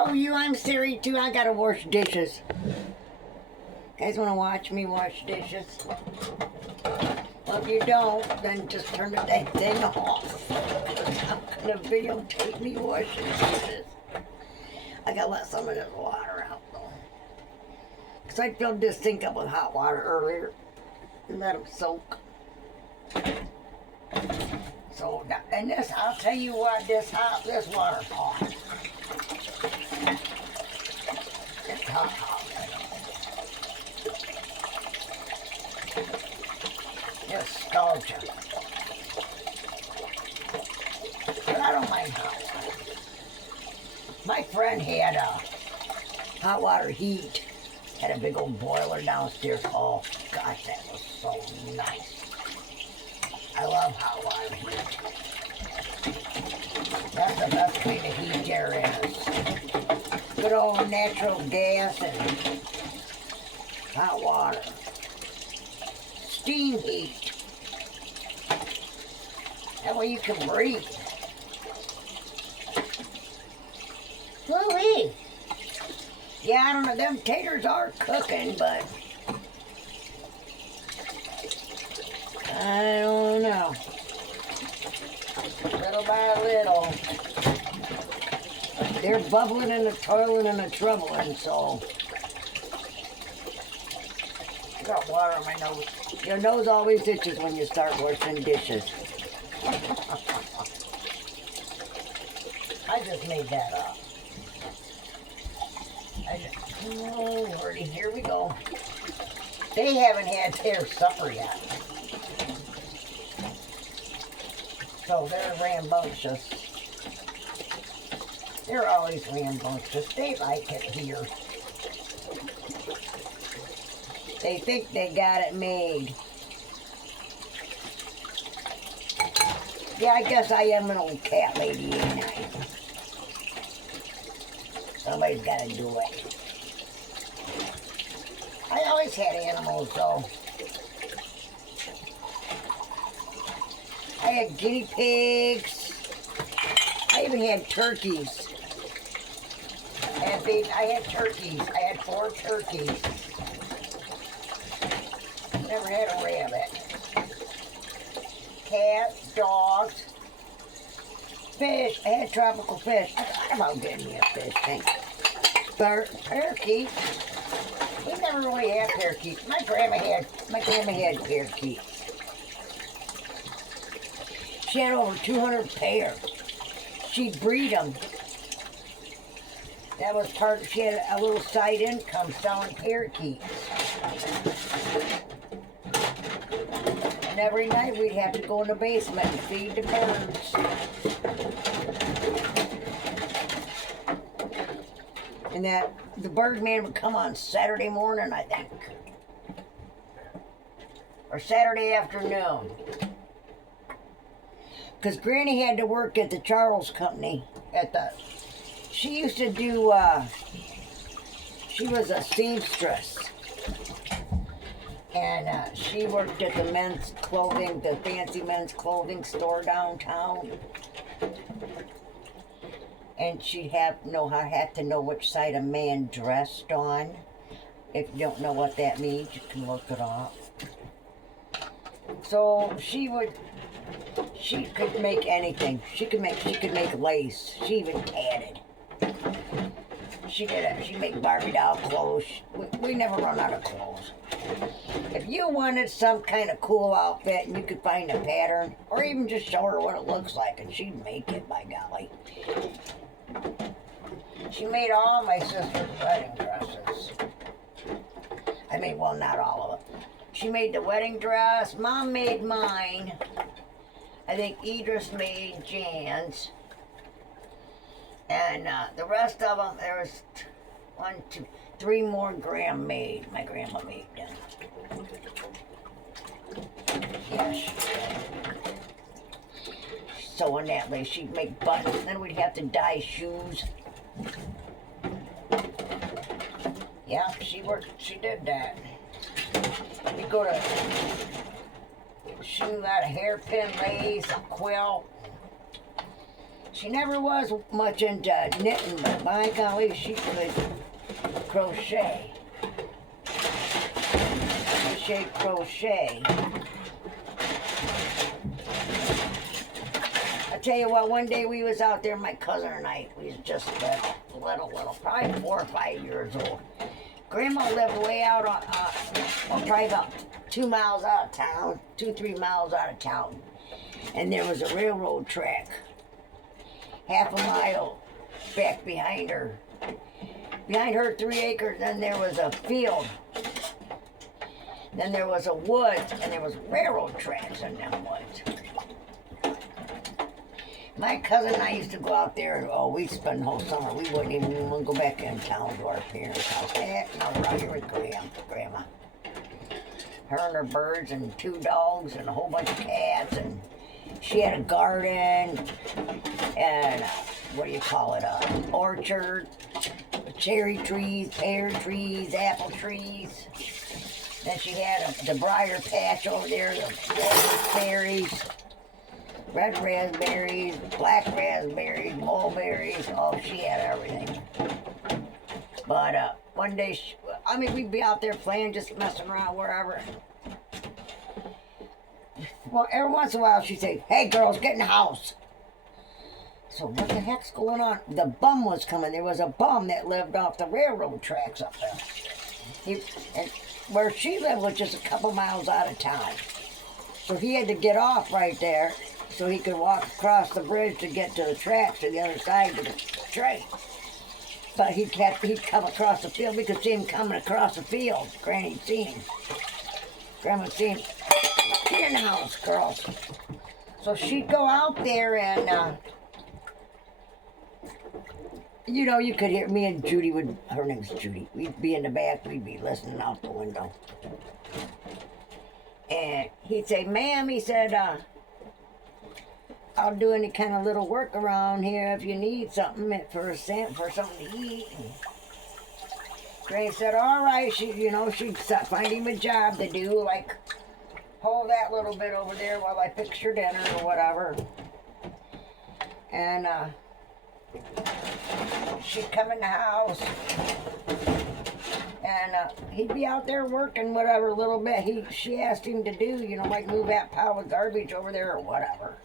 Hello, you. I'm Siri too. I gotta wash dishes. Guys want to watch me wash dishes? Well, if you don't, then just turn the dang thing off. I'm gonna videotape me washing dishes. I gotta let some of this water out though, cause I filled this sink up with hot water earlier and let them soak. So, and this, I'll tell you what, this water's hot. It's hot. Just scalded you. But I don't mind hot water. My friend had a hot water heat. Had a big old boiler downstairs. Oh gosh, that was so nice. I love hot water heat. That's the best kind of heat there is. Good old natural gas and hot water. Steam heat. That way you can breathe. Woo-wee. Yeah, I don't know. Them taters are cooking, but I don't know. Little by little. They're bubbling and a toiling and a troubling, so. I got water on my nose. Your nose always itches when you start washing dishes. I just made that up. Oh, Lordy, here we go. They haven't had their supper yet. So they're rambunctious. They're always rambunctious. They like it here. They think they got it made. Yeah, I guess I am an old cat lady, ain't I? Somebody's got to do it. I always had animals, though. I had guinea pigs. I even had turkeys. I had turkeys. I had 4 turkeys. Never had a rabbit. Cats, dogs, fish. I had tropical fish. I thought about getting me a fish tank. Parakeets. We never really had parakeets. My grandma had parakeets. She had over 200 pairs. She'd breed them. That was part. She had a little side income selling parakeets. And every night we'd have to go in the basement and feed the birds. And that the bird man would come on Saturday morning, I think, or Saturday afternoon, because Granny had to work at the Charles Company. She used to do. She was a seamstress. And she worked at the men's clothing, the fancy men's clothing store downtown. And she'd have to know which side a man dressed on. If you don't know what that means, you can look it up. So she could make anything. She could make lace. She even tatted. She'd make Barbie doll clothes. We never run out of clothes. If you wanted some kind of cool outfit and you could find a pattern, or even just show her what it looks like, and she'd make it, by golly. She made all my sister's wedding dresses. I mean, well, not all of them. She made the wedding dress. Mom made mine. I think Idris made Jan's. And the rest of them, there was 1, 2, 3 more Graham made. My grandma made them. Yes. So on that lace, she'd make buttons, and then we'd have to dye shoes. Yeah, she did that. We'd go to shoe out a hairpin lace, a quilt. She never was much into knitting, but by golly, she could crochet. Crochet. I tell you what, one day we was out there, my cousin and I, we was just little, probably 4 or 5 years old. Grandma lived way out on, well, probably about 2 miles out of town, 3 miles out of town. And there was a railroad track, half a mile back behind her. Behind her 3 acres, then there was a field. Then there was a woods, and there was railroad tracks in them woods. My cousin and I used to go out there, we'd spend the whole summer. We wouldn't even go back in town to our parents' house. Heck, no, we're out here with Grandma. Her and her birds and 2 dogs and a whole bunch of cats, and she had a garden and, orchard, cherry trees, pear trees, apple trees. Then she had the briar patch over there, the raspberries, red raspberries, black raspberries, mulberries. Oh, she had everything. But one day, we'd be out there playing, just messing around wherever. Well, every once in a while she'd say, "Hey girls, get in the house." So what the heck's going on? The bum was coming. There was a bum that lived off the railroad tracks up there. And where she lived was just a couple miles out of town. So he had to get off right there so he could walk across the bridge to get to the tracks to the other side of the train. But he'd come across the field. We could see him coming across the field. Granny'd seen him. Grandma'd seen him. Get in the house, girls. So she'd go out there and, you could hear me and Judy her name's Judy. We'd be in the back, we'd be listening out the window. And he'd say, "Ma'am," he said, "I'll do any kind of little work around here if you need something for something to eat." And Granny said, "All right." She'd find him a job to do, like hold that little bit over there while I fix your dinner or whatever. And she'd come in the house, and he'd be out there working whatever little bit she asked him to do, like move that pile of garbage over there or whatever.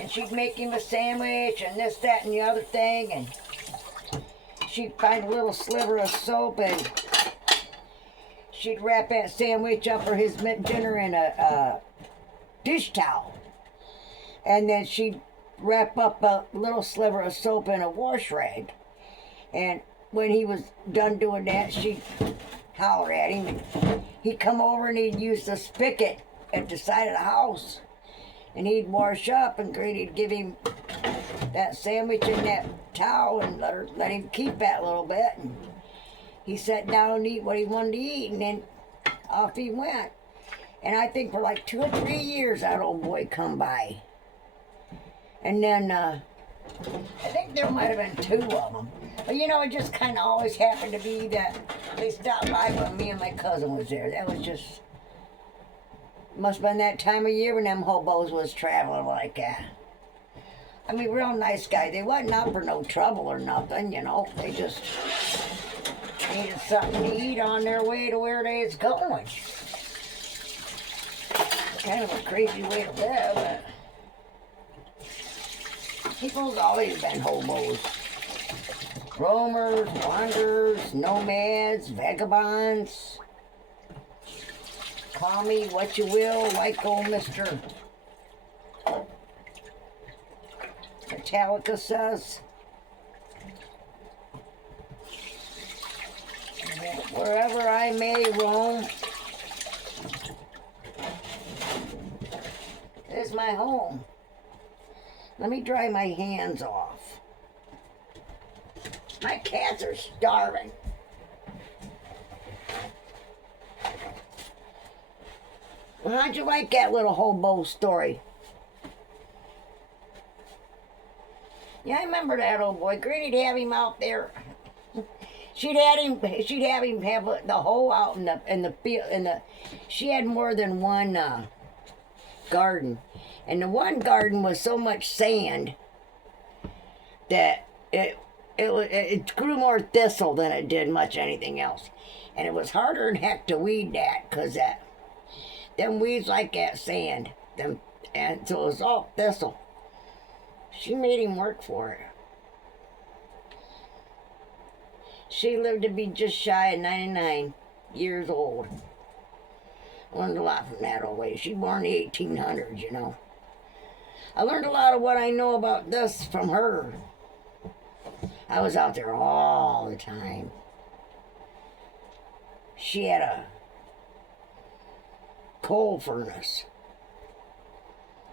And she'd make him a sandwich and this, that, and the other thing, and she'd find a little sliver of soap and she'd wrap that sandwich up for his dinner in a dish towel. And then she'd wrap up a little sliver of soap in a wash rag. And when he was done doing that, she'd holler at him. And he'd come over and he'd use the spigot at the side of the house. And he'd wash up, and Granny'd give him that sandwich in that towel and let him keep that little bit. And he sat down and eat what he wanted to eat, and then off he went. And I think for like 2 or 3 years that old boy come by. And then I think there might have been 2 of them. But it just kind of always happened to be that they stopped by when me and my cousin was there. That was just, must have been that time of year when them hobos was traveling like that. Real nice guy. They wasn't out for no trouble or nothing, They just needed something to eat on their way to where they was going. Kind of a crazy way to live, but people's always been hobos. Roamers, wanderers, nomads, vagabonds. Call me what you will, like old Mr. Metallica says. Wherever I may roam, is my home. Let me dry my hands off. My cats are starving. Well, how'd you like that little hobo story? Yeah, I remember that old boy. Granny'd have him out there. She'd have him have the hoe out in the field. She had more than one garden, and the one garden was so much sand that it grew more thistle than it did much anything else. And it was harder than heck to weed that, because them weeds like that sand. And so it was all thistle. She made him work for it. She lived to be just shy of 99 years old. I learned a lot from that old lady. She was born in the 1800s, you know. I learned a lot of what I know about this from her. I was out there all the time. She had a coal furnace.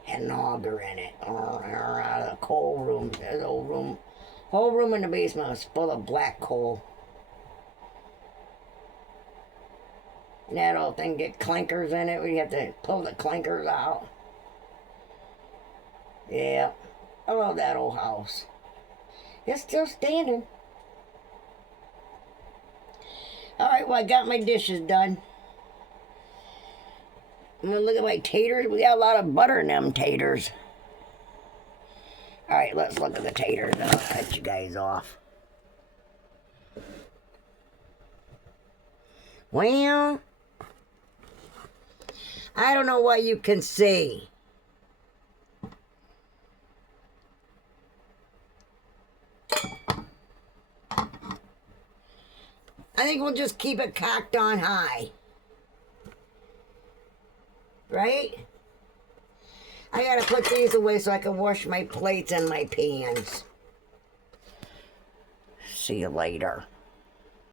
Had an auger in it. A coal room. There's a old room. Whole room in the basement was full of black coal. And that old thing get clankers in it. We have to pull the clankers out. Yeah. I love that old house. It's still standing. Alright, well, I got my dishes done. I'm gonna look at my taters. We got a lot of butter in them taters. Alright, let's look at the taters. I'll cut you guys off. Well, I don't know what you can see. I think we'll just keep it cocked on high. Right? I gotta put these away so I can wash my plates and my pans. See you later.